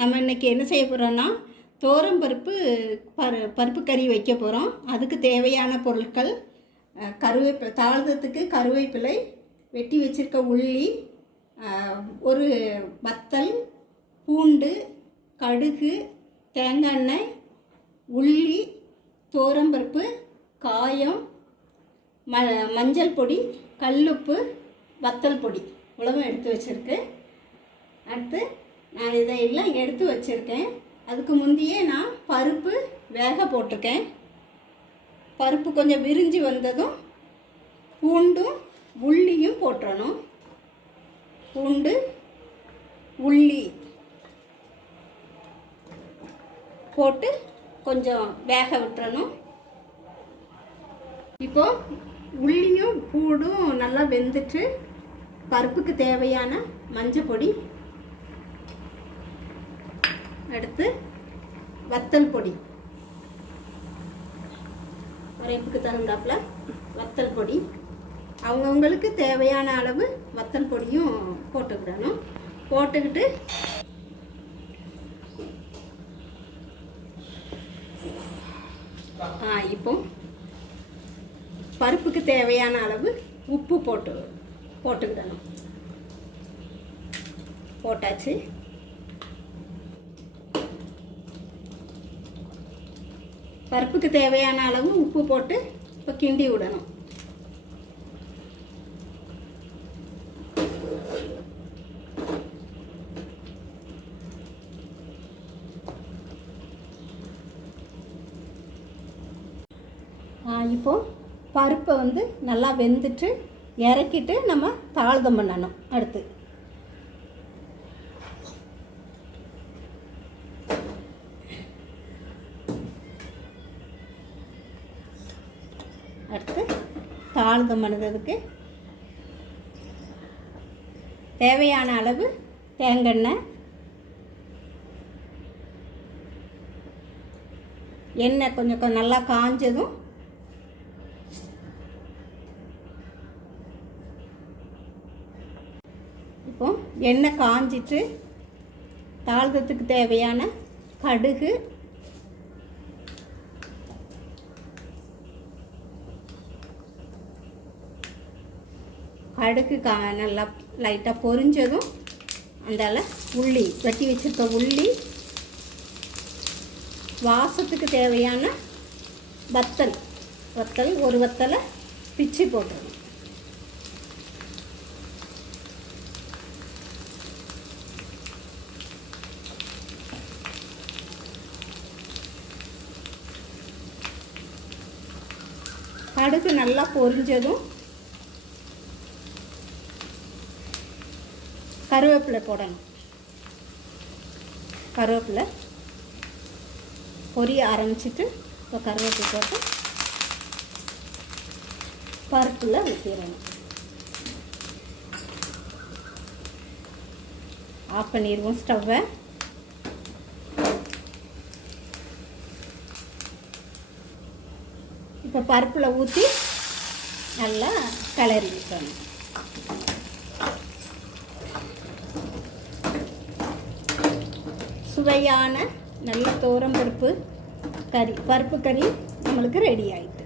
நம்ம இன்றைக்கி என்ன செய்ய போகிறோன்னா தோரம் பருப்பு பருப்பு கறி வைக்க போகிறோம். அதுக்கு தேவையான பொருட்கள் கருவேப்பிலை, தாளிதத்துக்கு கருவேப்பிலை, வெட்டி வச்சுருக்க உள்ளி, ஒரு வத்தல், பூண்டு, கடுகு, தேங்காய் எண்ணெய், உள்ளி, தோரம்பருப்பு, காயம், மஞ்சள் பொடி, கல்லுப்பு, வத்தல் பொடி இவ்வளவும் எடுத்து வச்சுருக்கு. அடுத்து நான் இதையெல்லாம் எடுத்து வச்சுருக்கேன். அதுக்கு முந்தையே நான் பருப்பு வேக போட்டிருக்கேன். பருப்பு கொஞ்சம் விரிஞ்சு வந்ததும் பூண்டும் உள்ளியும் போட்டுறணும். பூண்டு, உள்ளி போட்டு கொஞ்சம் வேக விட்டுறணும். இப்போது உள்ளியும் பூண்டும் நல்லா வெந்துட்டு பருப்புக்கு தேவையான மஞ்சள் பொடி, அடுத்து வத்தல் பொடி, உரைப்புக்கு தகுந்தாப்புல வத்தல் பொடி, அவங்கவுங்களுக்கு தேவையான அளவு வத்தல் பொடியும் போட்டுக்கிடணும். போட்டுக்கிட்டு இப்போ பருப்புக்கு தேவையான அளவு உப்பு போட்டுக்கிடணும். போட்டாச்சு. பருப்புக்கு தேவையான அளவு உப்பு போட்டு இப்போ கிண்டி விடணும். இப்போது பருப்பை நல்லா வெந்துட்டு இறக்கிட்டு நம்ம தாளிதம் பண்ணணும். அடுத்து தாளிதம் பண்ணுறதுக்கு தேவையான அளவு தேங்காய் எண்ணெய், எண்ணெய் கொஞ்சம் நல்லா காஞ்சதும் இப்போ எண்ணெய் காஞ்சிட்டு தாளிதத்துக்கு தேவையான கடுகு, நல்லா லைட்டாக பொரிஞ்சதும் அந்தால உள்ளி, வெட்டி வச்சுருக்க உள்ளி, வாசத்துக்கு தேவையான வத்தல் ஒரு வத்தலை பிச்சு போட்டுருணும். கடுகு நல்லா பொரிஞ்சதும் கருவேப்பிலை போடணும். கருவேப்பிலை பொரிய ஆரம்பிச்சிட்டு இப்போ கருவேப்பிலை போட்டு பருப்பில் ஊற்றிடணும். ஆஃப் பண்ணிடுவோம் ஸ்டவ்வை. இப்போ பருப்பில் ஊற்றி நல்லா கிளறி விட்டுறணும். சுவையான நல்ல தோரம்பருப்பு கறி, பருப்பு கறி நம்மளுக்கு ரெடி ஆகிடும்.